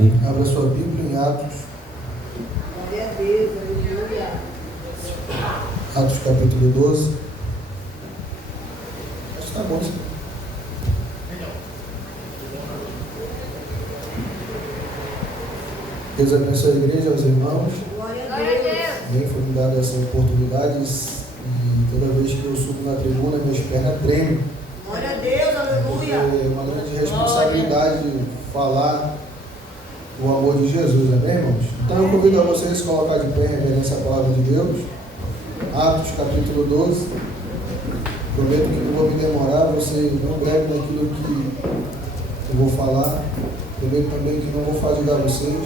Amém. Abra sua Bíblia em Atos. Glória a Deus, aleluia. Atos capítulo 12. Acho que está bom isso. Deus abençoe a igreja, aos irmãos. Glória a Deus. Bem, foi me dada essa oportunidade e toda vez que eu subo na tribuna, minhas pernas tremem. Glória a Deus, aleluia. É uma grande responsabilidade falar o amor de Jesus, amém, irmãos? Então eu convido a vocês a se colocar de pé em reverência à palavra de Deus. Atos capítulo 12. Prometo que não vou me demorar, você não breve naquilo que eu vou falar. Prometo também que não vou fadigar vocês.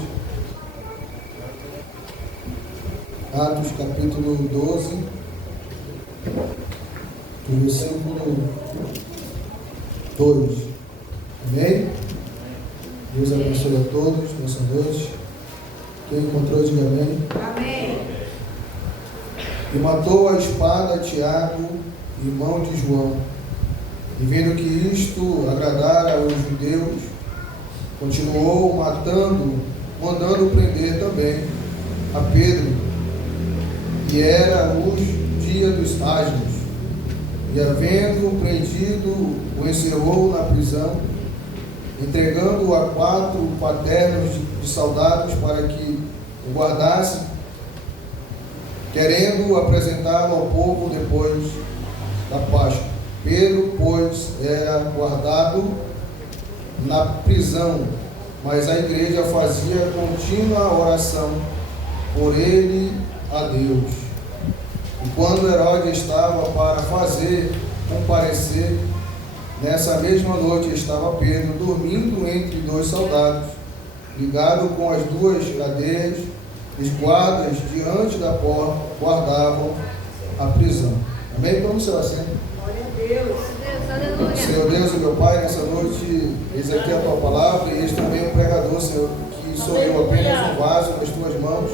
Atos capítulo 12, do versículo 2. Amém? Deus abençoe a todos nessa noite. Quem encontrou, diga amém. Amém. E matou a espada Tiago, irmão de João. E vendo que isto agradara aos judeus, continuou mandando prender também a Pedro. E era os dias dos ágios. E havendo prendido, o encerrou na prisão, entregando-o a 4 paternos de soldados para que o guardassem, querendo apresentá-lo ao povo depois da Páscoa. Pedro, pois, era guardado na prisão, mas a igreja fazia contínua oração por ele a Deus. E quando Herodes estava para fazer comparecer, nessa mesma noite estava Pedro dormindo entre 2 soldados, ligado com as 2 cadeias. Os guardas diante da porta guardavam a prisão. Amém? Vamos ser assim. Glória a Deus. Aleluia. Senhor Deus e meu Pai, nessa noite, eis aqui a Tua palavra e eis também o pregador, Senhor, que sou eu apenas um vaso nas Tuas mãos.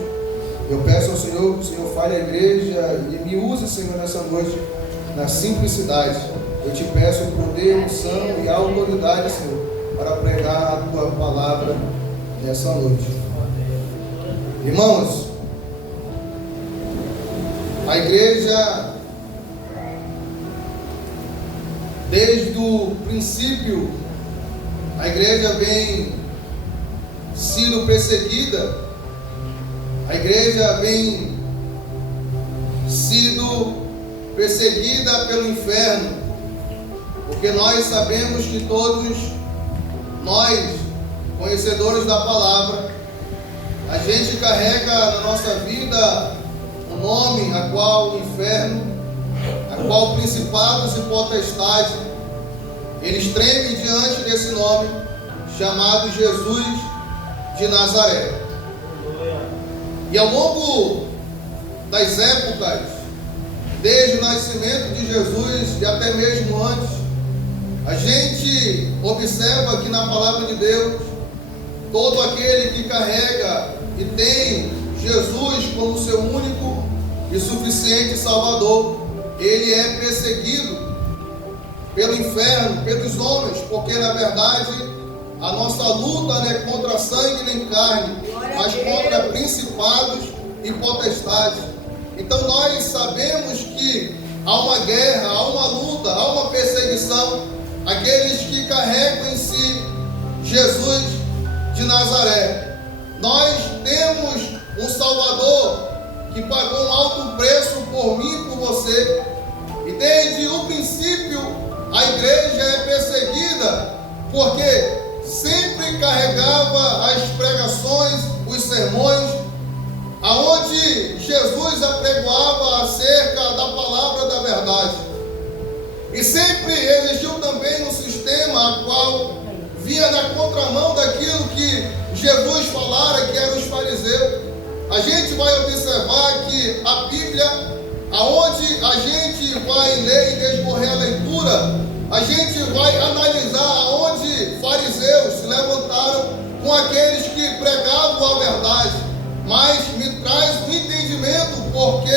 Eu peço ao Senhor que o Senhor fale a igreja e me use, Senhor, nessa noite, na simplicidade. Eu te peço poder, unção e autoridade, Senhor, para pregar a Tua palavra nessa noite. Irmãos, a igreja, desde o princípio, a igreja vem sendo perseguida, a igreja vem sido perseguida pelo inferno, porque nós sabemos que todos nós, conhecedores da palavra, a gente carrega na nossa vida um nome a qual o inferno, a qual principados e potestades, eles tremem diante desse nome chamado Jesus de Nazaré. E ao longo das épocas, desde o nascimento de Jesus e até mesmo antes, a gente observa que na palavra de Deus, todo aquele que carrega e tem Jesus como seu único e suficiente Salvador, ele é perseguido pelo inferno, pelos homens, porque na verdade a nossa luta não é contra sangue nem carne, mas contra principados e potestades. Então nós sabemos que há uma guerra, há uma luta, há uma perseguição àqueles que carregam em si Jesus de Nazaré. Nós temos um Salvador que pagou um alto preço por mim e por você. E desde o princípio a igreja é perseguida porque sempre carregava as pregações, os sermões, aonde Jesus apregoava acerca da palavra da verdade. E sempre existiu também um sistema a qual via na contramão daquilo que Jesus falara, que eram os fariseus. A gente vai observar que a Bíblia, aonde a gente vai ler e descorrer a leitura, a gente vai analisar aonde fariseus se levantaram com aqueles que pregavam a verdade. Mas me traz um entendimento porque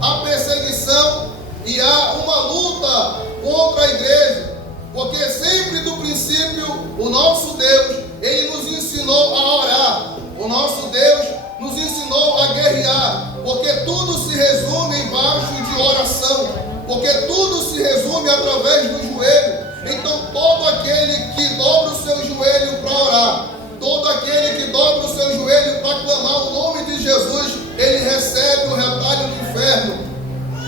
há perseguição e há uma luta contra a igreja. Porque sempre do princípio o nosso Deus, Ele nos ensinou a orar. se resume embaixo de oração, porque tudo se resume através do joelho. Então todo aquele que dobra o seu joelho para orar, todo aquele que dobra o seu joelho para clamar o nome de Jesus, ele recebe o retalho do inferno.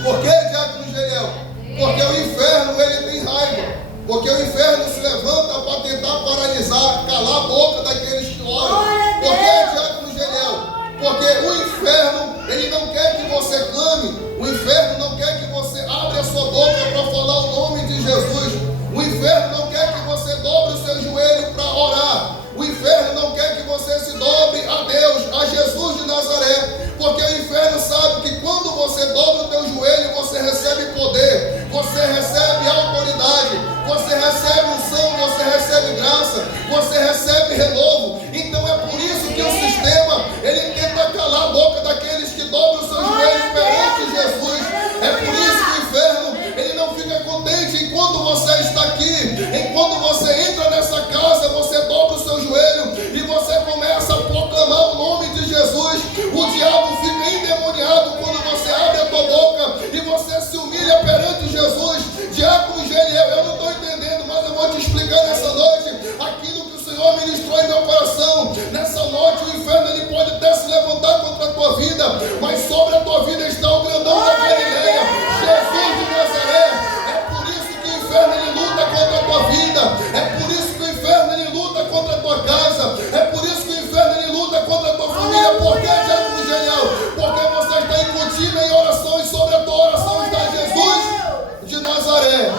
Por que, Diácono Geliel? Porque o inferno ele tem raiva. Porque o inferno se levanta para tentar paralisar, calar a boca daqueles que oram. Por que, Diácono Geliel? Porque o inferno ele não quer que você clame. O inferno não quer que você abra a sua boca para falar o nome de Jesus. O inferno não quer que você dobre o seu joelho para orar. O inferno não quer que você se dobre a Deus, a Jesus de Nazaré. Porque o inferno sabe que quando você dobra o teu joelho, você recebe poder, você recebe autoridade, você recebe unção, você recebe graça, você recebe renovo. Então é por isso que o sistema, ele tenta calar a boca daqueles que dobram o seu joelho perante Jesus. É por isso que o inferno, ele não fica contente enquanto você está aqui. Enquanto você entra nessa casa, você dobra o seu joelho e você começa a proclamar o nome de Jesus. O diabo fica endemoniado quando você abre a tua boca e você se humilha perante Jesus. Diácono Geliel, eu não estou entendendo, mas eu vou te explicar nessa noite aquilo que o Senhor ministrou em meu coração. Nessa noite o inferno ele pode até se levantar contra a tua vida, mas sobre a tua vida está o grandão da Galileia, Jesus de Nazaré. É por isso que o inferno ele luta contra a tua vida, é por isso que o inferno ele luta contra a tua casa, é por isso que o inferno ele luta contra a tua família. Por que, Diácono Geliel? Porque você está em contínua em orações, sobre a tua oração está Jesus de Nazaré.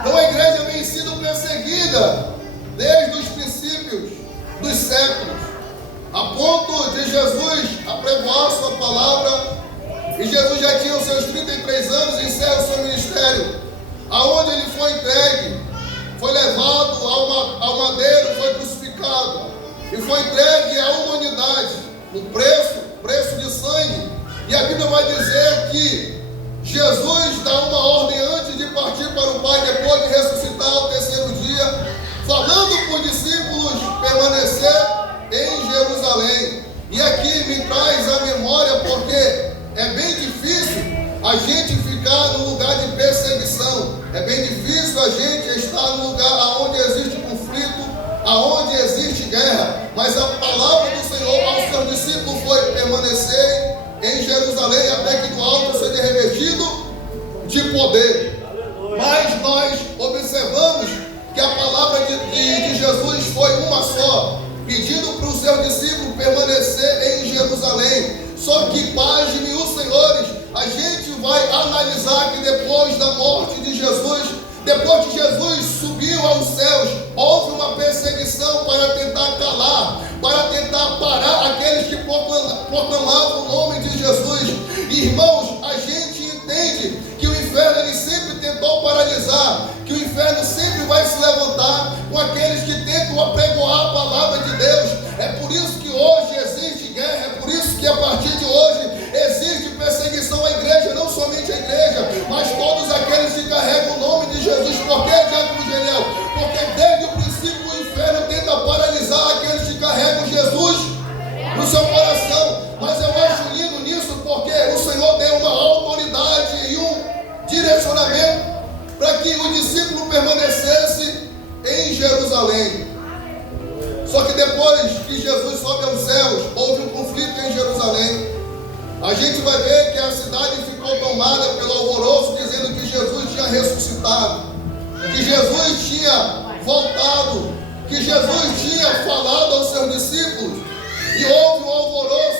Então a igreja vem sendo perseguida desde os princípios dos séculos, a ponto de Jesus apregoar sua palavra. E Jesus já tinha os seus 33 anos e encerra o seu ministério, aonde ele foi entregue, foi levado ao madeiro, foi crucificado e foi entregue à humanidade, no preço de sangue. E a Bíblia vai dizer que Jesus dá uma ordem antes de partir para o Pai, depois de ressuscitar ao terceiro dia, falando para os discípulos permanecer em Jerusalém. E aqui me traz a memória, porque é bem difícil a gente ficar no lugar de perseguição. É bem difícil a gente estar no lugar onde existe conflito, aonde existe guerra. Mas a palavra do Senhor aos seus discípulos foi permanecer em Jerusalém até que do alto seja revestido de poder. Mas nós observamos que a palavra de Jesus foi uma só, pedindo para os seus discípulos permanecer em Jerusalém. Só que, pasme os senhores, a gente vai analisar que depois da morte de Jesus, depois que Jesus subiu aos céus, houve uma perseguição para tentar calar, para tentar parar aqueles que proclamavam o nome de Jesus. Irmãos, a gente entende que o inferno ele sempre tentou paralisar, que o inferno sempre vai se levantar com aqueles que tentam apregoar a palavra de Deus. É por isso que hoje existe guerra, é por isso que a partir de hoje existe perseguição à igreja, não somente à igreja, mas todos aqueles que carregam o nome de Jesus. Por que, Diácono Geliel? Porque desde o princípio o inferno tenta paralisar aqueles que carregam Jesus no seu coração. Mas eu acho lindo nisso, porque o Senhor deu uma autoridade e um direcionamento para que o discípulo permanecesse em Jerusalém. Só que depois que Jesus sobe aos céus, houve um conflito em Jerusalém. A gente vai ver que a cidade ficou tomada pelo alvoroço, dizendo que Jesus tinha ressuscitado, que Jesus tinha voltado, que Jesus tinha falado aos seus discípulos. E houve um alvoroço,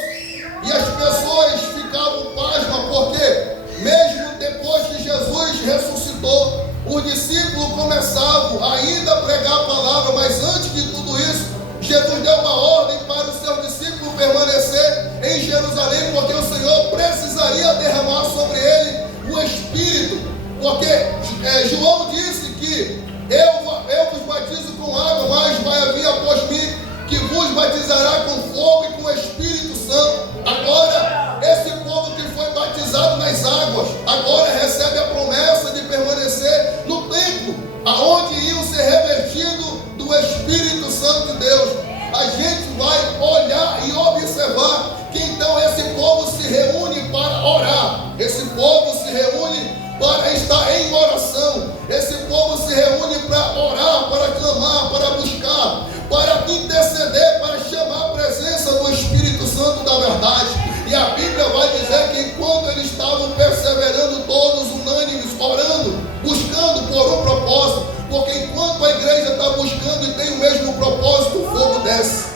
e as pessoas ficavam pasmas, porque mesmo depois que Jesus ressuscitou, os discípulos começavam ainda a pregar a palavra, mas antes de tudo isso, Jesus deu uma ordem para os seus discípulos permanecer em Jerusalém, porque o Senhor precisaria derramar sobre ele o Espírito. Porque João disse que eu vos batizo com água, mas vai vir após mim que vos batizará com fogo e com o Espírito Santo. Agora, esse povo que foi batizado nas águas, agora recebe a promessa de permanecer no templo, aonde iam ser revestidos do Espírito Santo de Deus. a gente vai olhar e observar que então esse povo se reúne para orar, esse povo se reúne para estar em oração, esse povo se reúne para orar, para clamar, para buscar, para interceder, para chamar a presença do Espírito Santo da verdade. E a Bíblia vai dizer que enquanto eles estavam perseverando, todos unânimes, orando, buscando por um propósito, porque enquanto a igreja está buscando e tem o mesmo propósito, o fogo desce.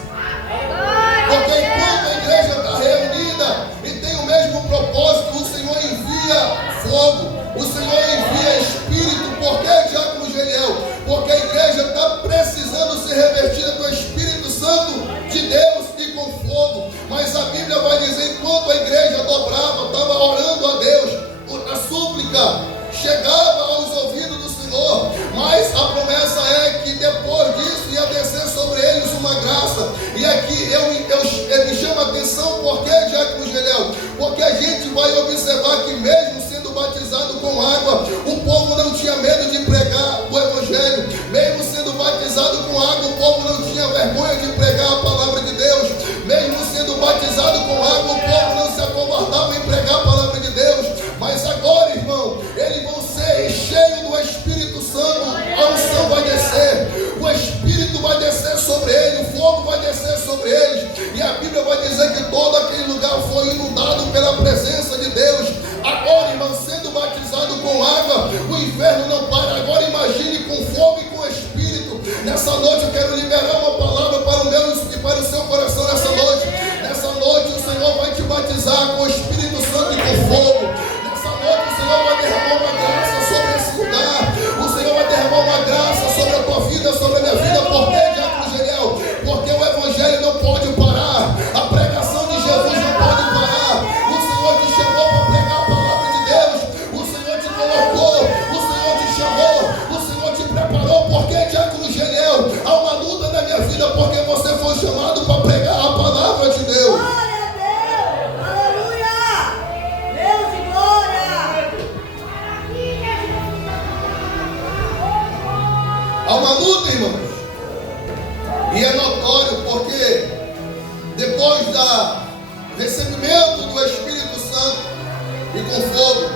Porque enquanto a igreja está reunida e tem o mesmo propósito, o Senhor envia fogo, o Senhor envia Espírito. Por que, Diácono Geliel? Porque a igreja está precisando ser revestida do Espírito Santo de Deus e com fogo. Mas a Bíblia vai dizer, enquanto a igreja dobrava, estava orando a Deus, a súplica chegava aos ouvidos do Senhor, mas a promessa é que depois disso ia descer sobre eles uma graça. E aqui me chama a atenção, por que, Diácono Geliel? Porque a gente vai observar que mesmo sendo batizado com água, o povo não tinha medo de pregar o Evangelho. Mesmo sendo batizado com água, o povo não tinha vergonha de pregar a palavra de Deus. Mesmo sendo batizado com água, o povo não se acovardava em pregar a palavra de Deus. Mas agora, irmão, eles vão ser cheios do Espírito Santo, a unção vai descer, o Espírito vai descer sobre eles, o fogo vai descer sobre eles, e a Bíblia vai dizer que todo aquele lugar foi inundado pela presença de Deus. Agora, irmão, sendo batizado com água, o inferno não para. Agora imagine com fogo e com Espírito. Nessa noite eu quero liberar uma palavra para o meu e para o seu coração nessa noite. Nessa noite o Senhor vai te batizar com o Espírito Santo e com fogo. Nessa noite o Senhor vai derramar uma graça sobre esse lugar. O Senhor vai derramar uma graça sobre a tua vida, sobre a minha vida. Por que, Diácono Geliel? Porque o Evangelho não pode parar. A pregação de Jesus não pode parar. O Senhor te chamou para pregar a palavra de Deus. O Senhor te colocou. O Senhor te chamou. O Senhor te preparou. Por que, Diácono Geliel? Há uma luta na minha vida porque você foi chamado para pregar a palavra de Deus. Glória a Deus! Aleluia! Deus e glória! Há uma luta, irmãos. E é notório porque depois do recebimento do Espírito Santo e com fogo,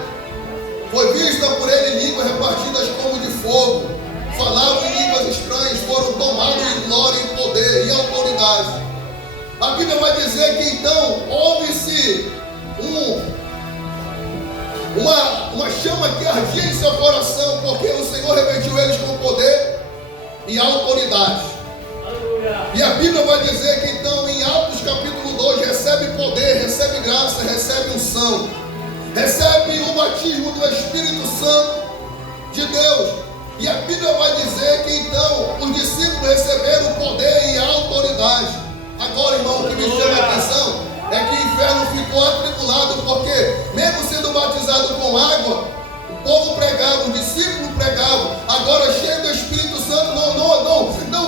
foi vista por ele línguas repartidas como de fogo, falavam em línguas estranhas, foram tomados em glória, em poder e autoridade. A Bíblia vai dizer que então houve-se uma chama que ardia em seu coração, porque o Senhor revestiu eles com poder e autoridade. E a Bíblia vai dizer que então em Atos capítulo 2 recebe poder, recebe graça, recebe unção, recebe o batismo do Espírito Santo de Deus. E a Bíblia vai dizer que então os discípulos receberam o poder e a autoridade. Agora, irmão, o que me chama a atenção é que o inferno ficou atribulado, porque mesmo sendo batizado com água, o povo pregava, os discípulos pregavam. Agora, cheio do Espírito Santo,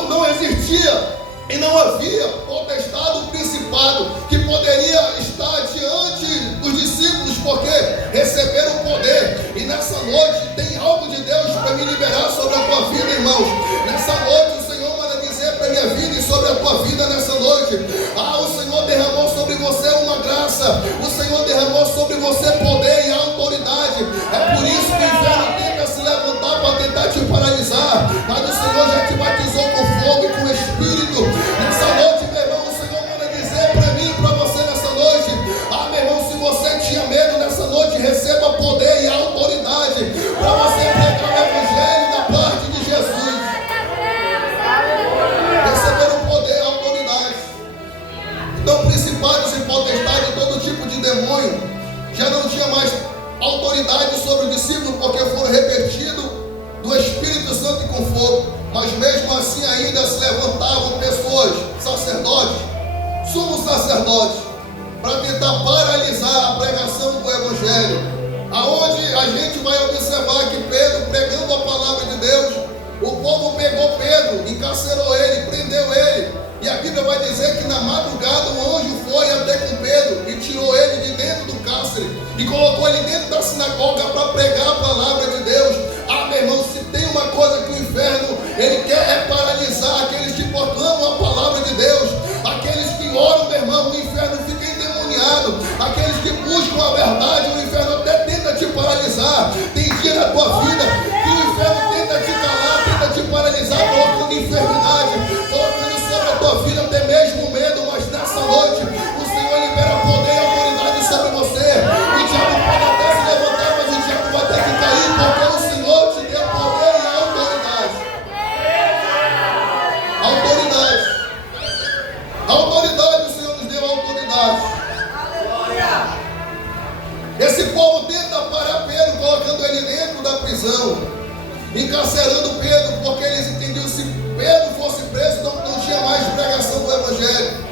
não existia e não havia potestade, o principado que poderia estar diante dos discípulos, porque receberam o poder. E nessa noite tem algo de Deus para me liberar sobre a tua vida, irmãos. Nessa noite o Senhor manda dizer para a minha vida e sobre a tua vida nessa noite. O Senhor derramou sobre você uma graça, o Senhor derramou sobre você poder e autoridade. É por isso que o inferno tenta se levantar para tentar te paralisar, mas o Senhor já te batizou com fogo e com Espírito. Nessa noite, meu irmão, o Senhor manda dizer para mim e para você nessa noite. Meu irmão, se você tinha medo nessa noite, receba poder e autoridade para você pregar o Evangelho da parte de Jesus. Receber o poder e a autoridade. Então, principados e potestades, todo tipo de demônio, já não tinha mais autoridade sobre os discípulos, porque foram revestidos do Espírito Santo e com fogo. Mas mesmo assim ainda se levantavam pessoas, sacerdotes, sumos sacerdotes, para tentar paralisar a pregação do Evangelho. Aonde a gente vai observar que Pedro, pregando a palavra de Deus, o povo pegou Pedro, encarcerou ele, prendeu ele. E a Bíblia vai dizer que na madrugada o anjo foi até com Pedro e tirou ele de dentro do cárcere e colocou ele dentro da sinagoga para pregar a palavra de Deus. Meu irmão, se tem uma coisa que o inferno ele quer é paralisar aqueles que proclamam a palavra de Deus. tua vida, que o inferno tenta te calar, tenta te paralisar, colocando enfermidade, colocando sobre a tua vida até mesmo medo, mas nessa noite o Senhor libera poder e autoridade sobre você. O diabo pode até se levantar, mas o diabo vai ter que cair, porque o Senhor te deu poder e autoridade. Autoridade, o Senhor nos deu autoridade. Esse povo tenta parar Pedro, colocando ele dentro da prisão, encarcerando Pedro, porque eles entendiam que se Pedro fosse preso, não tinha mais pregação do Evangelho.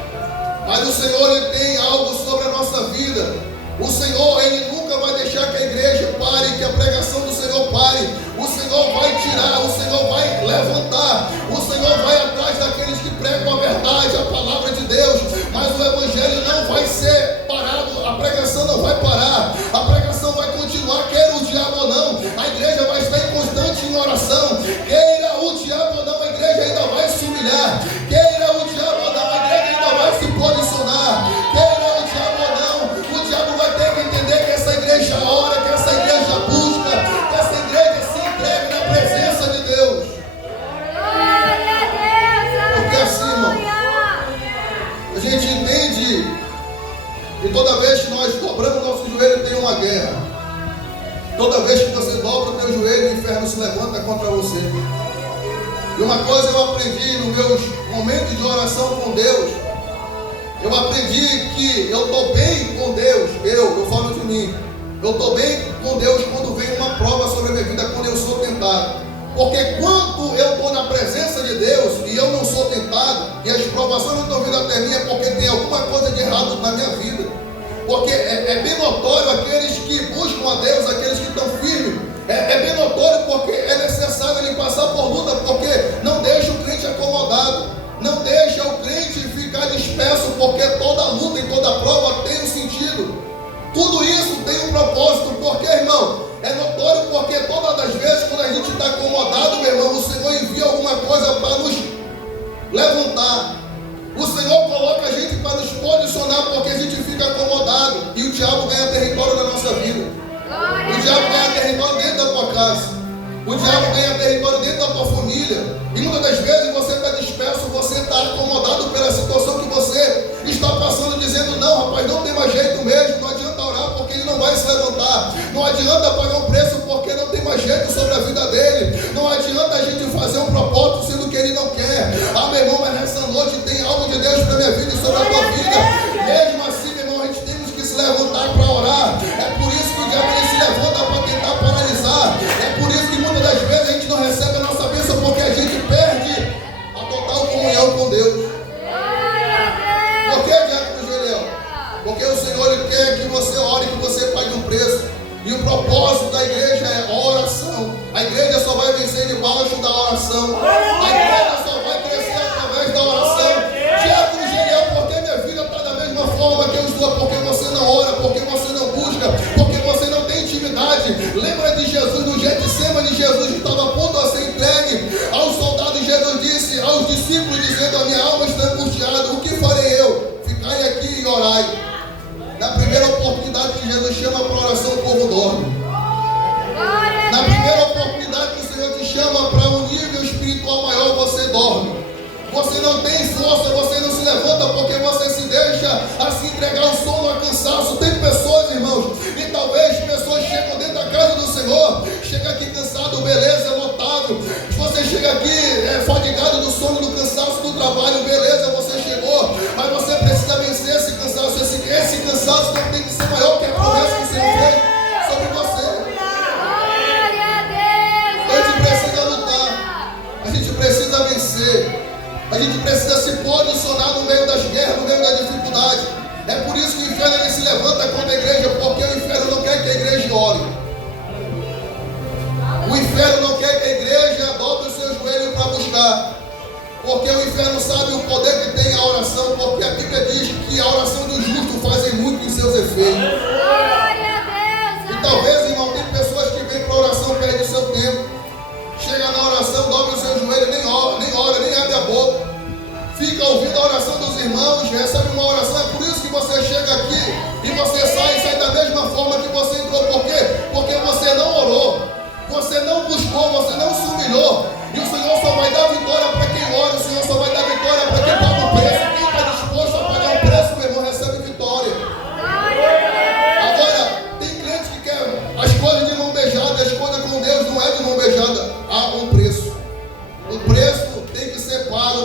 Mas o Senhor, Ele tem algo sobre a nossa vida. O Senhor, Ele nunca vai deixar que a igreja pare, que a pregação do Senhor pare. O Senhor vai tirar, o Senhor vai levantar, o Senhor vai atrás daqueles que pregam a verdade, a palavra de Deus. Mas o Evangelho não vai ser parado, a pregação não vai parar, a pregação vai continuar, queira o diabo ou não. A igreja vai estar em constante oração, queira o diabo ou não, a igreja ainda vai se humilhar, queira o diabo ou não, a igreja ainda vai se posicionar, queira o diabo ou não, o diabo vai ter que entender que essa igreja ora, que essa igreja busca, que essa igreja se entrega na presença de Deus. Porque assim, irmão, a gente entende que toda vez que nós dobramos nosso joelho tem uma guerra. Toda vez que você dobra o teu joelho, o inferno se levanta contra você. E uma coisa eu aprendi nos meus momentos de oração com Deus, eu aprendi que eu estou bem com Deus, eu falo de mim, eu estou bem com Deus quando vem uma prova sobre a minha vida, quando eu sou tentado. Porque quando eu estou na presença de Deus e eu não sou tentado, e as provações não estão vindo até mim, é porque tem alguma coisa de errado na minha vida. Porque é bem notório aqueles que buscam a Deus, aqueles que estão firmes. É bem notório porque é necessário ele passar por luta, porque não deixa o crente acomodado, não deixa o crente ficar disperso, porque toda luta e toda prova tem um sentido. Tudo isso tem um propósito, porque, irmão, é notório porque todas as vezes quando a gente está acomodado, meu irmão, o Senhor envia alguma coisa para nos levantar. O Senhor coloca a gente para nos posicionar, porque a gente fica acomodado e o diabo ganha território na nossa vida. O diabo ganha território dentro da tua casa. O diabo ganha território dentro da tua família. E muitas das vezes você está disperso, você está acomodado pela situação que você está passando, dizendo: não, rapaz, não tem mais jeito mesmo, não adianta orar porque ele não vai se levantar. Não adianta pagar um preço porque não tem mais jeito sobre a vida dele. Não adianta a gente fazer um propósito sendo que ele não quer. Ah, meu irmão, mas nessa noite tem algo de Deus para a minha vida e sobre a tua vida. Mesmo assim, meu irmão, a gente temos que se levantar para orar. É por isso que o diabo ele se levanta para tentar paralisar. É por isso que muitas das vezes a gente não recebe a nossa bênção, porque a gente perde a total comunhão com Deus. Por que, Diácono Joel? Porque o Senhor ele quer que você ore, que você pague um preço. E o propósito da igreja é oração. A igreja só vai vencer debaixo da oração. A igreja só vai crescer através da oração. Diácono Joel, porque minha vida está da mesma forma que eu estou? Porque você não ora, porque você não busca, porque você não tem intimidade. Lembra de Jesus no Getsemane? Jesus estava a ponto de ser entregue aos soldados. Jesus disse aos discípulos, dizendo: a minha alma está angustiada, o que farei eu? Ficai aqui e orai. Na primeira oportunidade que Jesus chama para oração, o povo dorme. Na primeira oportunidade que o Senhor te chama para um nível espiritual maior, você dorme. Você não tem força, você não se levanta porque você se deixa assim entregar o sono, ao cansaço. Tem pessoas, irmãos, e talvez pessoas chegam dentro da casa do Senhor, chega aqui cansado, beleza, é notável. Você chega aqui fadigado do sono, do cansaço do trabalho, beleza, você chegou, mas você precisa vencer esse cansaço. Esse cansaço não tem que ser maior que a promessa que o Senhor fez sobre você. A gente precisa lutar, a gente precisa vencer. A gente precisa se posicionar no meio das guerras, no meio da dificuldade. É por isso que o inferno ele se levanta contra a igreja, porque o inferno não quer que a igreja ore. O inferno não quer que a igreja dobre o seu joelho para buscar. Porque o inferno sabe o poder que tem a oração, porque a Bíblia diz que a oração do justo faz muito em seus efeitos. E talvez, irmão, tem pessoas que vêm para a oração, perdem o seu tempo. Chega na oração, dobra o seu joelho, nem ora, nem abre a boca. Fica ouvindo a oração dos irmãos, recebe uma oração. É por isso que você chega aqui e você sai da mesma forma que você entrou. Por quê? Porque você não orou.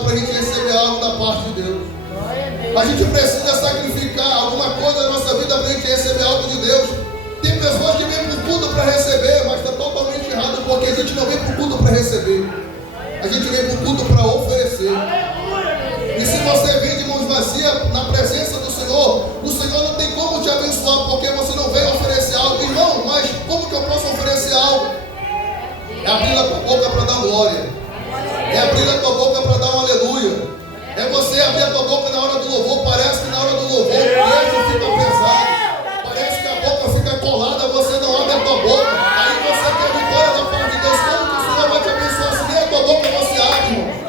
para a gente receber algo da parte de Deus. A gente precisa sacrificar alguma coisa na nossa vida para a gente receber algo de Deus. Tem pessoas que vêm para o culto para receber, mas está totalmente errado, porque a gente não vem para o culto para receber. A gente vem para o culto para oferecer. E se você vem de mãos vazias na presença do Senhor, o Senhor não tem como te abençoar, porque você não veio oferecer algo. Irmão, mas como que eu posso oferecer algo? É abrir a tua boca para dar glória. É abrir a tua boca para dar um aleluia. É você abrir a tua boca na hora do louvor. Parece que na hora do louvor o peso fica pesado. Parece que a boca fica colada, você não abre a tua boca. Aí você quer vitória da parte de Deus. Como que o Senhor vai te abençoar se nem a tua boca você abre, irmão?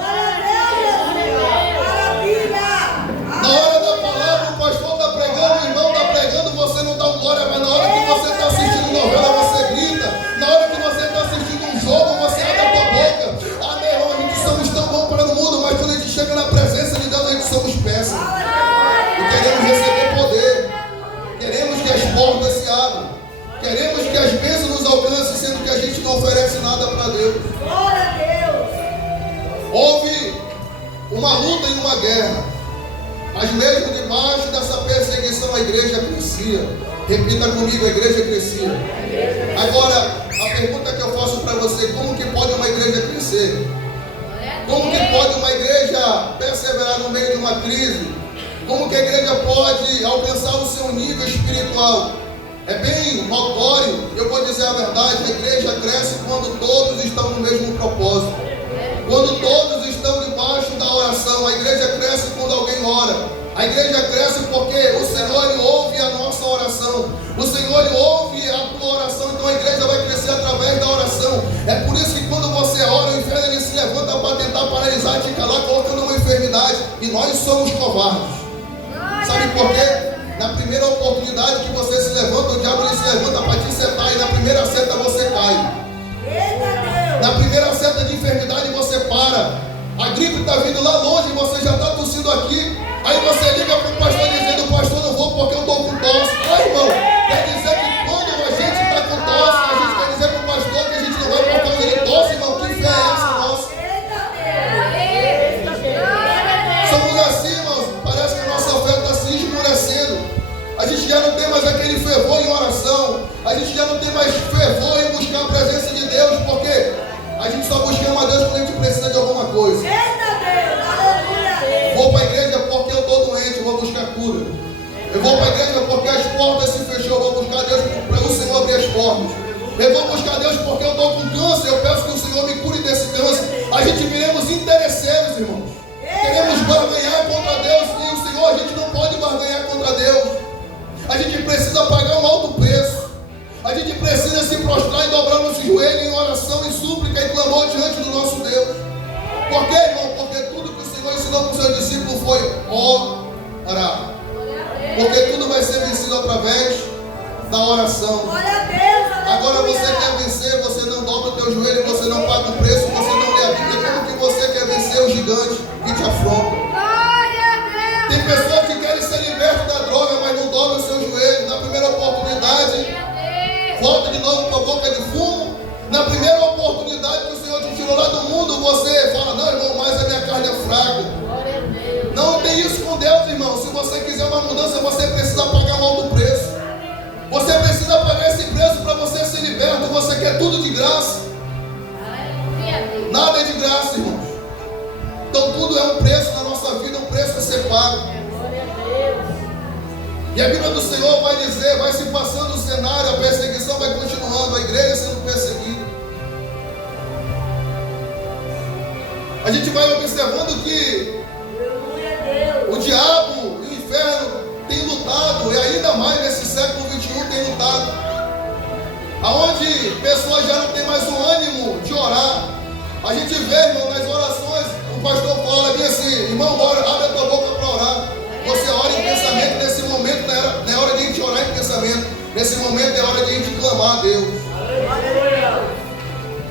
Na hora da palavra, o pastor está pregando, o irmão está pregando, você não dá glória, mas na hora que você está assistindo novela, você grita. Na hora que você está assistindo um jogo, você abre a tua boca. Ah, meu irmão, a gente somos tão bons para o mundo, mas quando a gente chega na presença de Deus, a gente somos péssimos. E queremos receber poder. Queremos que as portas se abram. Queremos que as bênçãos nos alcancem, sendo que a gente não oferece nada para Deus. Glória a Deus. Houve uma luta e uma guerra, mas mesmo debaixo dessa perseguição a igreja crescia. Repita comigo, a igreja crescia. Agora, a pergunta que eu faço para você: como que pode uma igreja crescer? Como que pode uma igreja perseverar no meio de uma crise? Como que a igreja pode alcançar o seu nível espiritual? É bem notório, eu vou dizer a verdade, a igreja cresce quando todos estão no mesmo propósito. Quando todos estão debaixo da oração. A igreja cresce quando alguém ora. A igreja cresce porque o Senhor ele ouve a nossa oração. O Senhor ele ouve a tua oração. Então a igreja vai crescer através da oração. É por isso que quando você ora, o inferno ele se levanta para tentar paralisar, te calar, colocando uma enfermidade. E nós somos covardes. Sabe por quê? Na primeira oportunidade que você se levanta, o diabo ele se levanta para te setar. E na primeira seta você cai. Na primeira seta de enfermidade você para. A gripe está vindo lá longe, você já está tossindo aqui. Aí você liga para o pastor dizendo: pastor, não vou porque eu estou com tosse. Ai, irmão, quer dizer que quando a gente está com tosse, a gente quer dizer para o pastor que a gente não vai por causa de tosse, irmão. Que fé é essa nossa? Somos assim, irmãos. Parece que a nossa fé está se esmorecendo. A gente já não tem mais aquele fervor em oração. A gente já não tem mais fervor em buscar a presença de Deus, porque a gente só busca uma Deus quando a gente precisa de alguma coisa. Vou para a igreja porque eu estou doente, eu vou buscar cura. Eu vou para a igreja porque as portas se fechou, eu vou buscar Deus para o Senhor abrir as portas. Eu vou buscar Deus porque eu estou com câncer, eu peço que o Senhor me cure desse câncer. A gente viremos interesseiros, irmãos. Queremos barganhar contra Deus, e o Senhor, a gente não pode barganhar contra Deus. A gente precisa pagar um alto preço. A gente precisa se prostrar e dobrar nosso joelho em oração e súplica e clamor diante do nosso Deus. Por quê, irmão? Porque tudo que o Senhor ensinou para os seus discípulos foi orar. Porque tudo vai ser vencido através da oração. Agora você quer vencer, você não dobra o teu joelho, você não paga o preço, você não lê a Bíblia. Como que você quer vencer o gigante que te afronta? Tem pessoas que querem ser libertas da droga, mas não dobram o seu joelho. Na primeira oportunidade, volta de novo para a boca de fumo. Na primeira oportunidade que o Senhor te tirou lá do mundo, você fala: não, irmão, mas a minha carne é fraca. Não tem isso com Deus, irmão. Se você quiser uma mudança, você precisa pagar um alto preço. Você precisa pagar esse preço para você ser liberto. Você quer tudo de graça. Nada é de graça, irmãos. Então tudo é um preço na nossa vida, um preço a ser pago. E a Bíblia do Senhor vai dizer, vai se passando o cenário, a perseguição vai continuando, a igreja sendo perseguida. A gente vai observando que o diabo e o inferno têm lutado, e ainda mais nesse século 21 têm lutado. Aonde pessoas já não têm mais o ânimo de orar. A gente vê, irmão, nas orações, o pastor fala bem assim: irmão, bora, abre a tua boca para orar. Você ora em pensamento, nesse momento não é hora de a gente orar em pensamento. Nesse momento é hora de a gente clamar a Deus.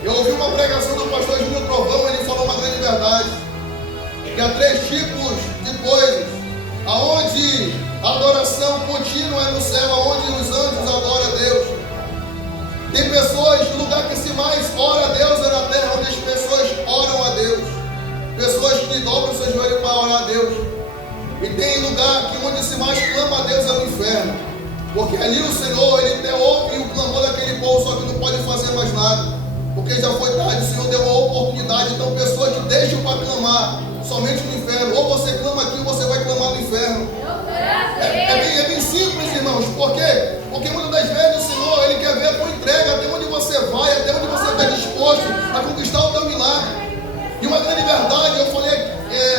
Eu ouvi uma pregação do pastor Júnior Trovão, ele falou uma grande verdade. Que há 3 tipos de coisas. Aonde a adoração contínua é no céu, aonde os anjos adoram a Deus. Tem pessoas, o lugar que se mais ora a Deus é na terra, onde as pessoas oram a Deus. Pessoas que dobram o seu mais clama a Deus é no inferno. Porque ali o Senhor, Ele até ouve o clamor daquele povo, só que não pode fazer mais nada. Porque já foi tarde, o Senhor deu uma oportunidade. Então pessoas que deixam para clamar somente no inferno, ou você clama aqui ou você vai clamar no inferno. É bem simples, irmãos. Por quê? Porque muitas das vezes o Senhor, Ele quer ver a tua entrega, até onde você vai, até onde você está disposto a conquistar o teu milagre. E uma grande verdade, eu falei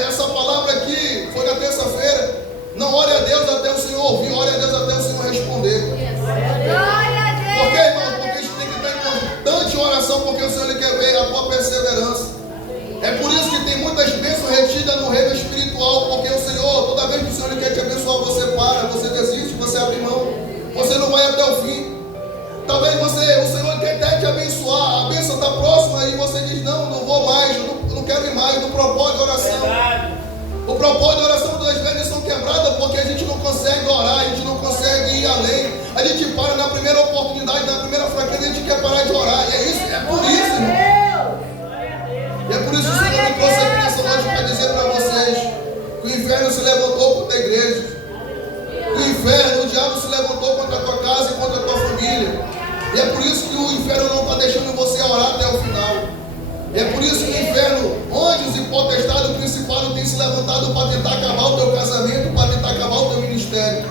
essa palavra aqui, foi na terça-feira. Não ore a Deus até o Senhor ouvir, ore a Deus até o Senhor responder. Por quê, irmão? Porque a gente tem que estar em constante oração, porque o Senhor Ele quer ver a tua perseverança. É por isso que tem muitas bênçãos retidas no reino espiritual, porque o Senhor, toda vez que o Senhor Ele quer te abençoar, você para, você desiste, você abre mão, você não vai até o fim. Talvez o Senhor quer até te abençoar, a bênção está próxima e você diz, não vou mais, eu não quero ir mais, no propósito de oração. O propósito de oração das vezes são quebradas porque a gente não consegue orar, a gente não consegue ir além. A gente para na primeira oportunidade, na primeira fraqueza, a gente quer parar de orar. E é por isso, irmão. E é por isso que o Senhor me trouxe aqui nessa noite para dizer para vocês que o inferno se levantou contra a igreja. O inferno, o diabo se levantou contra a tua casa e contra a tua família. E é por isso que o inferno não está deixando você orar até o final. E é por isso que o inferno, anjos e potestades, o principado tem se levantado para tentar acabar o teu casamento, para tentar acabar o teu ministério.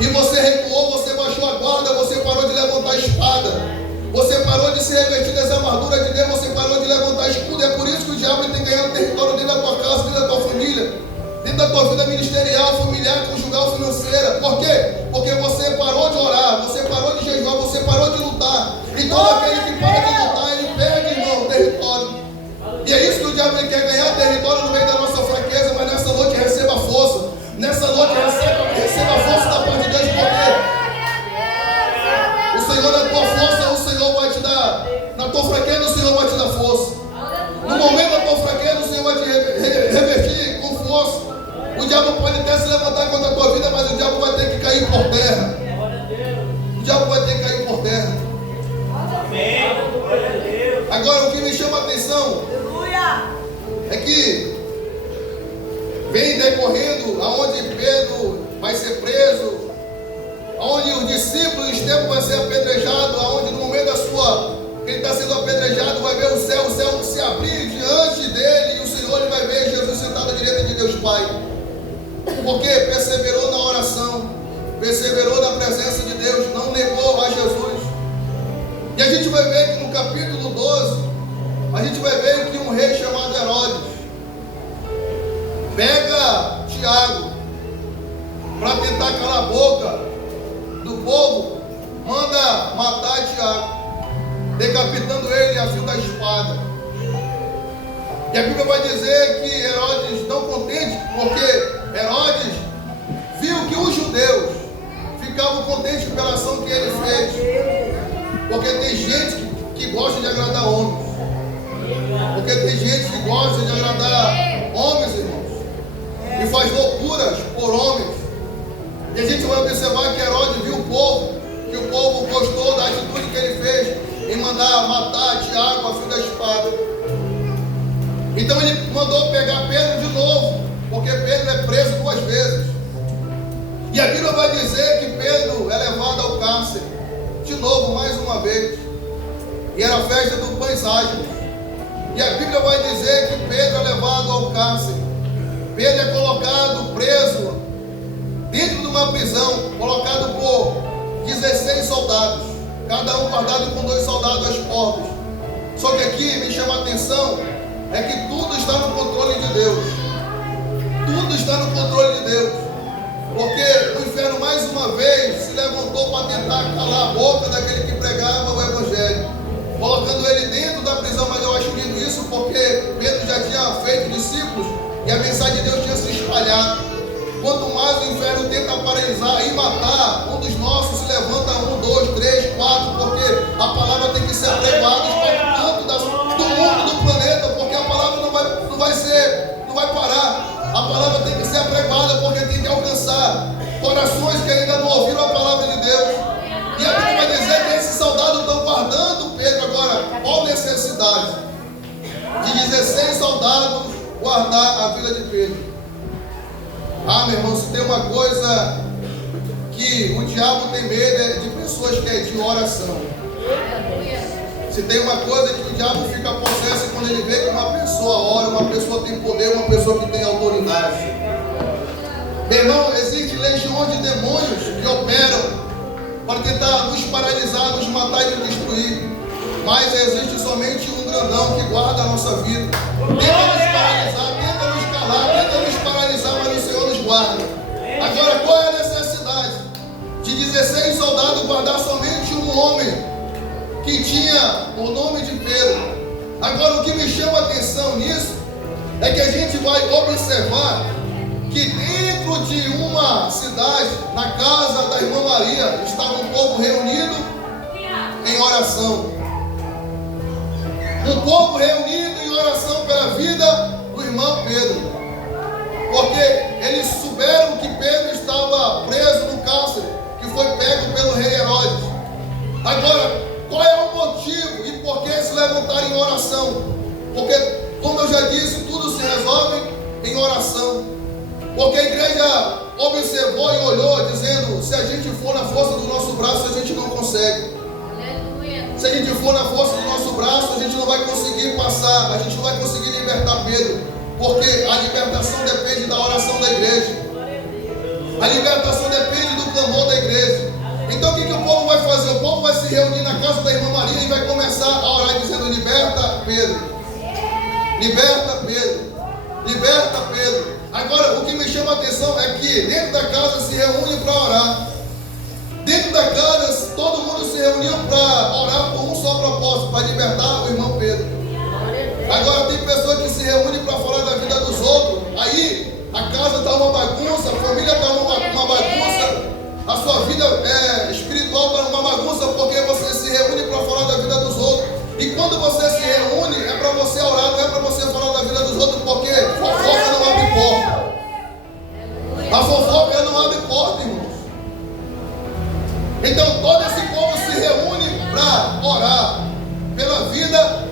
E você recuou, você baixou a guarda, você parou de levantar a espada. Você parou de se revestir das armaduras de Deus, você parou de levantar escudo. É por isso que o diabo tem ganhado território dentro da tua casa, dentro da tua família, dentro da tua vida ministerial, familiar, conjugal, financeira. Por quê? Porque você parou de orar, você parou de jejuar, você parou de lutar. E todo aquele que para de lutar, ele perde, irmão, território. E é isso que o diabo quer ganhar território no meio da nossa fraqueza, mas nessa noite receba força. Nessa noite receba força da parte de Deus, porque o Senhor, na tua força, o Senhor vai te dar. Na tua fraqueza, o Senhor vai te dar força. No momento da tua fraqueza, o Senhor vai te revertir com força. O diabo pode até se levantar contra a tua vida, mas o diabo vai ter que cair por terra. O diabo vai ter que cair por terra. Agora, o que me chama a atenção é que vem decorrendo aonde Pedro vai ser preso, aonde os discípulos, Estevão vai ser apedrejado, aonde no momento da sua, que ele está sendo apedrejado, vai ver o céu se abrir diante dele, e o Senhor ele vai ver Jesus sentado à direita de Deus Pai. Porque perseverou na oração, perseverou na presença de Deus, não negou a Jesus. E a gente vai ver que no capítulo 12, a gente vai ver que um rei chamado Herodes pega Tiago para tentar calar a boca do povo, manda matar Tiago, decapitando ele a fio da espada. E a Bíblia vai dizer que Herodes, não contente, porque Herodes viu que os judeus ficavam contentes pela ação que ele fez. Porque tem gente que gosta de agradar homens. Porque tem gente que gosta de agradar homens, irmãos. E faz loucuras por homens. E a gente vai observar que Herodes viu o povo, que o povo gostou da atitude que ele fez em mandar matar Tiago a fio da espada. Então ele mandou pegar Pedro de novo, porque Pedro é preso 2 vezes. E a Bíblia vai dizer que Pedro é levado ao cárcere, de novo, mais uma vez. E era a festa do Pães Ágidos. E a Bíblia vai dizer que Pedro é levado ao cárcere. Pedro é colocado preso dentro de uma prisão, colocado por 16 soldados, cada um guardado com 2 soldados às portas. Só que aqui me chama a atenção é que tudo está no controle de Deus. Tudo está no controle de Deus. Porque o inferno mais uma vez se levantou para tentar calar a boca daquele que pregava o Evangelho, colocando ele dentro da prisão. Mas eu acho lindo isso, porque Pedro já tinha feito discípulos e a mensagem de Deus tinha se espalhado. Quanto mais o inferno tenta paralisar e matar, um dos nossos se levanta 1, 2, 3, 4, porque a palavra tem que ser apregada para o canto do mundo, do planeta, porque a palavra não vai parar. A palavra tem que ser apregada, porque tem que alcançar corações que ainda não ouviram a palavra de Deus. E a Bíblia vai dizer que esses soldados estão guardando Pedro agora. Qual necessidade de 16 soldados guardar a vida de Pedro? Ah, meu irmão, se tem uma coisa que o diabo tem medo de pessoas que é de oração. Se tem uma coisa que o diabo fica possesso quando ele vê que uma pessoa ora, uma pessoa tem poder, uma pessoa que tem autoridade. Meu irmão, existem legiões de demônios que operam para tentar nos paralisar, nos matar e nos destruir. Mas existe somente um grandão que guarda a nossa vida. Tenta nos paralisar, tenta nos calar, tenta nos paralisar, mas o Senhor nos guarda. Agora, qual é a necessidade de 16 soldados guardar somente um homem que tinha o nome de Pedro? Agora, o que me chama a atenção nisso é que a gente vai observar que dentro de uma cidade, na casa da irmã Maria, estava um povo reunido em oração. Um povo reunido em oração pela vida do irmão Pedro. Porque eles souberam que Pedro estava preso no cárcere, que foi pego pelo rei Herodes. Agora, qual é o motivo e por que se levantaram em oração? Porque, como eu já disse, tudo se resolve em oração. Porque a igreja observou e olhou, dizendo: se a gente for na força do nosso braço, a gente não consegue. Se a gente for na força do nosso braço, a gente não vai conseguir passar, a gente não vai conseguir libertar Pedro. Porque a libertação depende da oração da igreja. A libertação depende do clamor da igreja. Então o que o povo vai fazer? O povo vai se reunir na casa da irmã Maria e vai começar a orar dizendo: liberta Pedro, liberta Pedro, liberta Pedro. Agora, o que me chama a atenção é que dentro da casa se reúne para orar. Dentro da casa, todo mundo se reuniu para orar por um só propósito: para libertar o irmão Pedro. Agora, tem pessoas que se reúnem para falar da vida dos outros. Aí, a casa está uma bagunça, a família está uma bagunça, a sua vida espiritual está uma bagunça, porque você se reúne para falar da vida dos outros. E quando você se reúne, é para você orar, não é para você falar da vida dos outros, porque fofoca não abre porta. A fofoca não abre porta, irmãos. Então todo esse povo se reúne para orar pela vida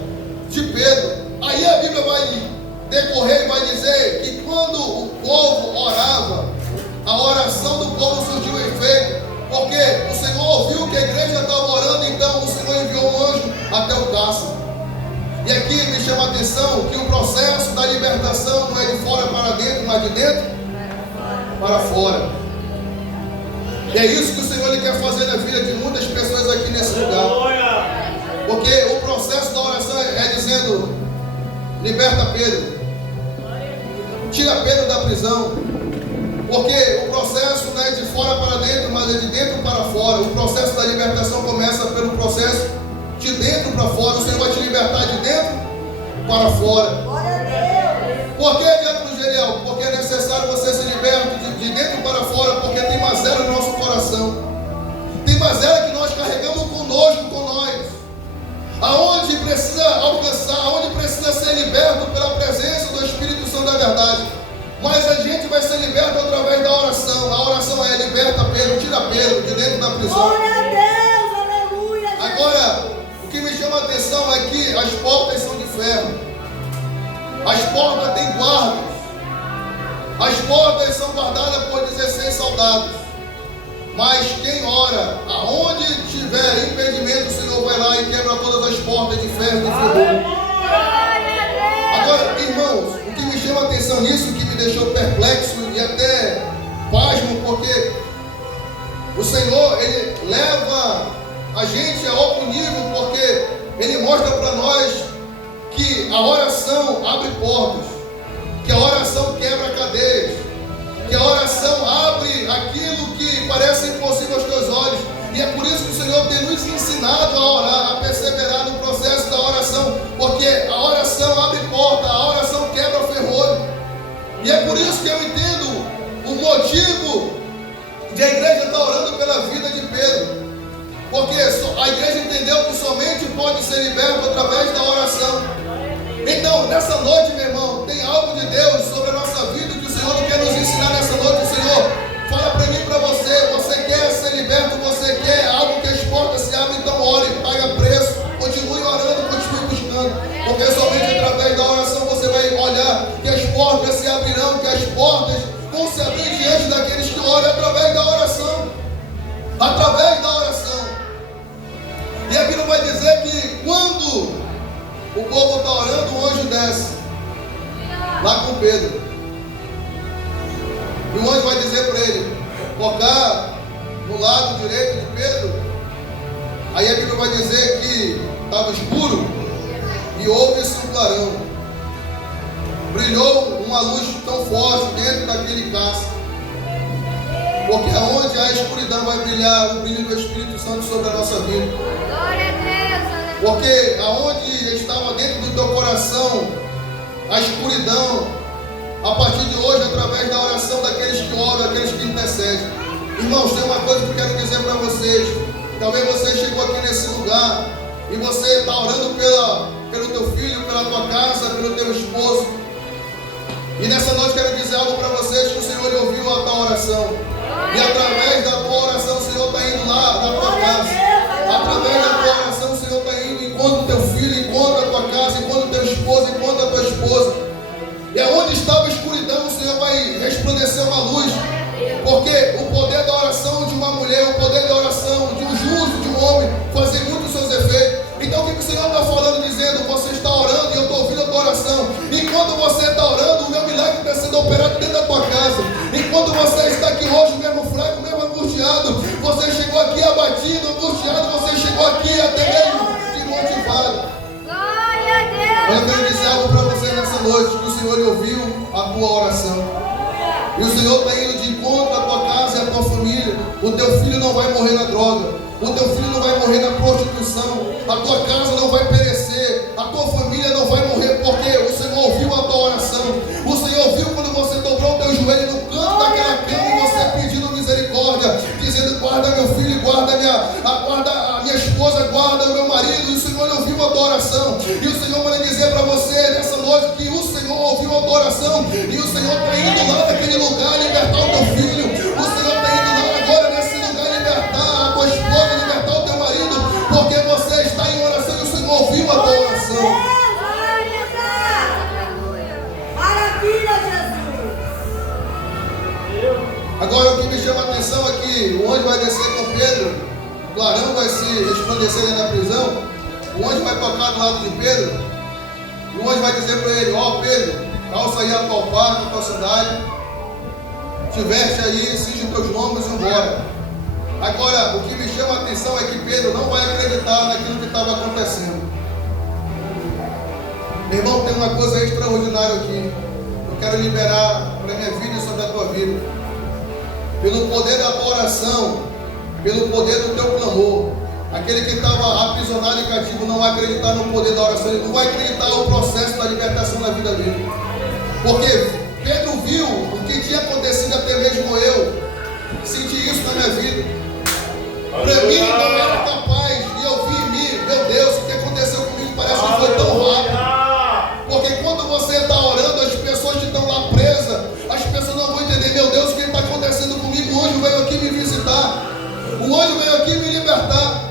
de Pedro. Aí a Bíblia vai decorrer e vai dizer que quando o povo orava, a oração do povo surgiu efeito, porque o Senhor ouviu que a igreja estava orando, então o Senhor enviou um anjo até o cárcere. E aqui me chama a atenção que o processo da libertação não é de fora para dentro, mas de dentro para fora. E é isso que o Senhor ele quer fazer na vida de muitas pessoas aqui nesse lugar. Porque o processo da oração é dizendo: liberta Pedro, tira Pedro da prisão. Porque o processo não é de fora para dentro, mas é de dentro para fora. O processo da libertação começa pelo processo de dentro para fora. O Senhor vai te libertar de dentro para fora. Glória a Deus. Por que, diabo Geniel? Porque é necessário você se libertar de dentro para fora, porque tem mazela no nosso coração. Tem mazela que nós carregamos conosco, com nós. Aonde precisa alcançar, aonde precisa ser liberto pela presença do Espírito Santo da verdade. Mas a gente vai ser liberto através da oração. A oração é: liberta Pedro, tira Pedro de dentro da prisão. Glória a Deus, aleluia. Agora, o que me chama a atenção é que as portas são de ferro. As portas têm guardas. As portas são guardadas por 16 soldados. Mas quem ora, aonde tiver impedimento, o Senhor vai lá e quebra todas as portas de ferro e de ferro. Agora, irmãos, o que me chama a atenção nisso, que me deixou perplexo e até pasmo, porque o Senhor, Ele leva a gente a outro nível, porque Ele mostra para nós que a oração abre portas, que a oração quebra cadeias, que a oração abre aquilo que parece impossível aos teus olhos. E é por isso que o Senhor tem nos ensinado a orar, a perseverar no processo da oração, porque a oração abre porta, a oração quebra ferrolho. E é por isso que eu entendo o motivo de a igreja estar orando pela vida de Pedro, porque a igreja entendeu que somente pode ser liberto através da oração. Então, nessa noite, meu irmão, tem algo de Deus sobre a nossa vida que o Senhor quer nos ensinar nessa noite. O Senhor fala para mim e para você: você quer ser liberto, você quer algo que as portas se abrem, então ore, paga preço, continue orando, continue buscando, porque somente através da oração você vai olhar que as portas se abrirão, que as portas vão se abrir diante daqueles que oram através da oração. lá com Pedro. E o anjo vai dizer para ele: tocar no lado direito de Pedro. Aí a Bíblia vai dizer que estava escuro e houve-se um clarão. Brilhou uma luz tão forte dentro daquele cálice, porque aonde há escuridão vai brilhar o brilho do Espírito Santo sobre a nossa vida. Glória a Deus. Porque aonde estava dentro do teu coração a escuridão, a partir de hoje, através da oração daqueles que oram, daqueles que intercedem. Irmãos, tem uma coisa que eu quero dizer para vocês. Talvez você chegou aqui nesse lugar e você está orando pelo teu filho, pela tua casa, pelo teu esposo. E nessa noite quero dizer algo para vocês, que o Senhor ouviu a tua oração. E através da tua oração o Senhor está indo lá na tua casa. Através da tua oração o Senhor está indo enquanto o teu filho, enquanto a tua casa, enquanto o teu esposo, enquanto a tua esposa. E aonde estava a escuridão, o Senhor vai resplandecer uma luz. Porque o poder da oração de uma mulher, o poder da oração de um justo, de um homem, fazem muito os seus efeitos. Então o que o Senhor está falando, dizendo: você está orando e eu estou ouvindo a tua oração. Enquanto você está orando, o meu milagre está sendo operado dentro da tua casa. Enquanto você está aqui hoje, mesmo fraco, mesmo angustiado, você chegou aqui abatido, angustiado, você chegou aqui até mesmo desmotivado. Glória a Deus. Eu quero dizer algo para você nessa noite, que o Senhor ouviu a tua oração. E o Senhor está indo de encontro à tua casa e à tua família. O teu filho não vai morrer na droga. O teu filho não vai morrer na prostituição. A tua casa não vai perecer. A tua família não vai morrer, porque o Senhor ouviu a tua oração. O Senhor ouviu quando você dobrou o teu joelho no canto daquela cama e você pedindo misericórdia, dizendo: guarda meu filho, guarda a minha esposa, guarda o meu marido. E o Senhor ouviu a tua oração. E o Senhor vai dizer para você nessa noite que o Senhor ouviu a tua oração. E o Senhor está indo lá naquele lugar libertar o teu filho. O Senhor está indo lá agora nesse lugar libertar a tua esposa, libertar o teu marido, porque você está em oração e o Senhor ouviu a tua oração. Maravilha, Jesus. Agora o que me chama a atenção é que o anjo vai descer com Pedro, o clarão vai se resplandecer dentro da prisão, o anjo vai tocar do lado de Pedro, e o anjo vai dizer para ele: ó Pedro, calça aí a tua alparca, a tua sandália, te veste aí, cinge os teus lombos e embora. Agora, o que me chama a atenção é que Pedro não vai acreditar naquilo que estava acontecendo. Meu irmão, tem uma coisa extraordinária aqui. Eu quero liberar para a minha vida e sobre a tua vida. Pelo poder da tua oração, pelo poder do teu clamor, aquele que estava aprisionado e cativo não vai acreditar no poder da oração, ele não vai acreditar no processo da libertação da vida dele. Porque Pedro viu o que tinha acontecido, até mesmo eu senti isso na minha vida. Para mim não era capaz, e eu vi em mim: meu Deus, o que aconteceu comigo parece que foi tão rápido. Porque quando você está orando, as pessoas que estão lá presas, as pessoas não vão entender: meu Deus, o que está acontecendo comigo? O anjo veio aqui me visitar, o anjo veio aqui me libertar.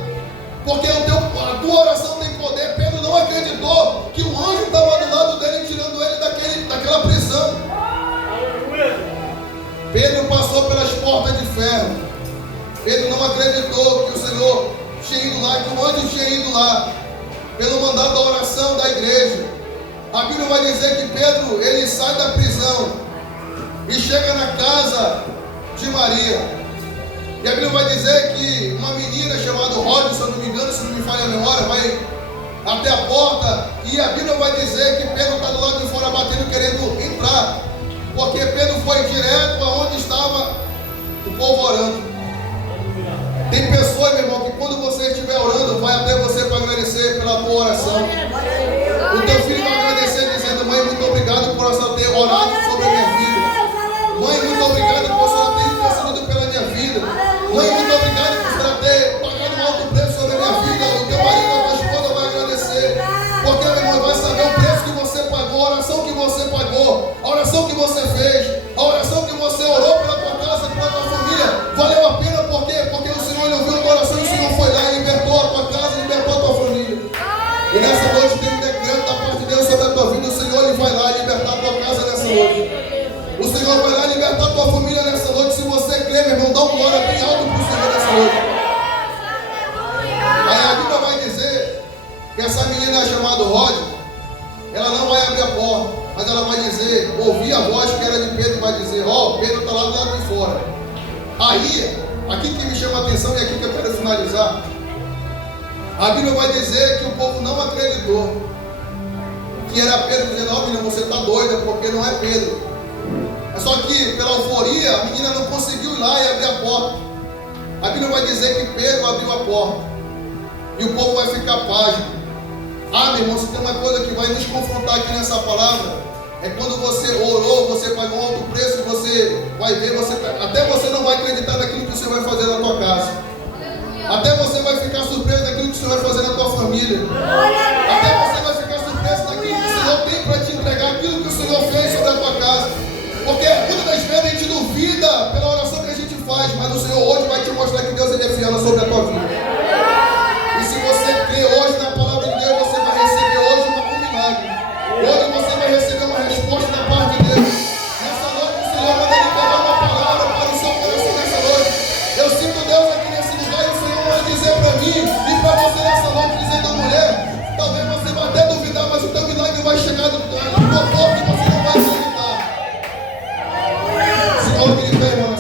Porque a tua oração tem poder. Pedro não acreditou que o anjo estava do lado dele, tirando ele daquela prisão. Pedro passou pelas portas de ferro. Pedro não acreditou que o Senhor tinha ido lá, que o anjo tinha ido lá, pelo mandato da oração da igreja. A Bíblia vai dizer que Pedro, ele sai da prisão e chega na casa de Maria. E a Bíblia vai dizer que uma menina chamada Rod, se eu não me engano, se não me falha a memória, vai até a porta. E a Bíblia vai dizer que Pedro está do lado de fora batendo, querendo entrar. Porque Pedro foi direto aonde estava o povo orando. Tem pessoas, meu irmão, que quando você estiver orando, vai até você para agradecer pela tua oração. O teu filho vai agradecer dizendo: mãe, muito obrigado por você ter orado sobre a minha vida. Mãe, muito obrigado por você ter intercedido pela minha vida. Mãe, muito obrigado por você ter pagado um alto preço sobre a minha vida. O teu marido, a tua esposa vai agradecer. Porque, meu irmão, vai saber o preço que você pagou, a oração que você pagou, a oração que você fez, a oração que você orou pela tua casa, pela tua família. Valeu a pena, por quê? Porque o Senhor ouviu a tua oração e o Senhor foi lá e libertou a tua casa, libertou a tua família. E nessa noite tem um decreto da parte de Deus sobre a tua vida. O Senhor, ele vai lá libertar a tua casa nessa noite. O Senhor vai lá libertar a tua família nessa noite. Se você crê, meu irmão, dá uma glória bem alto para o Senhor nessa noite. Aí a Bíblia vai dizer que essa menina chamada Rod, ela não vai abrir a porta, mas ela vai dizer, ouvir a voz que era de Pedro, vai dizer, ó, Pedro está lá do lado de fora. Aí, aqui que me chama a atenção e aqui que eu quero finalizar. A Bíblia vai dizer que o povo não acreditou. Que era Pedro dizendo, ó menina, você está doida, porque não é Pedro. Mas só que, pela euforia, a menina não conseguiu ir lá e abrir a porta. A Bíblia vai dizer que Pedro abriu a porta. E o povo vai ficar página. Ah, meu irmão, se tem uma coisa que vai nos confrontar aqui nessa palavra, é quando você orou, você pagou um alto preço, você vai ver, até você não vai acreditar naquilo que o Senhor vai fazer na tua casa. Até você vai ficar surpreso daquilo que o Senhor vai fazer na tua família. Até você vai ficar surpreso daquilo que o Senhor tem para te entregar, aquilo que o Senhor fez sobre a tua casa. Porque muitas das vezes a gente duvida pela oração que a gente faz, mas o Senhor hoje vai te mostrar que Deus ele é fiel sobre a tua vida. E se você crê hoje na palavra de Deus, você vai receber hoje um milagre. Hoje você vai receber uma resposta da parte de Deus. Nessa noite o Senhor vai liberar uma palavra para o seu coração nessa noite. Eu sinto Deus aqui nesse lugar e o Senhor vai dizer para mim e para você nessa noite, dizendo, mulher, talvez você vá até duvidar, mas o teu milagre vai chegar no tua porta e você não vai acreditar. Se coloque de pé, irmão.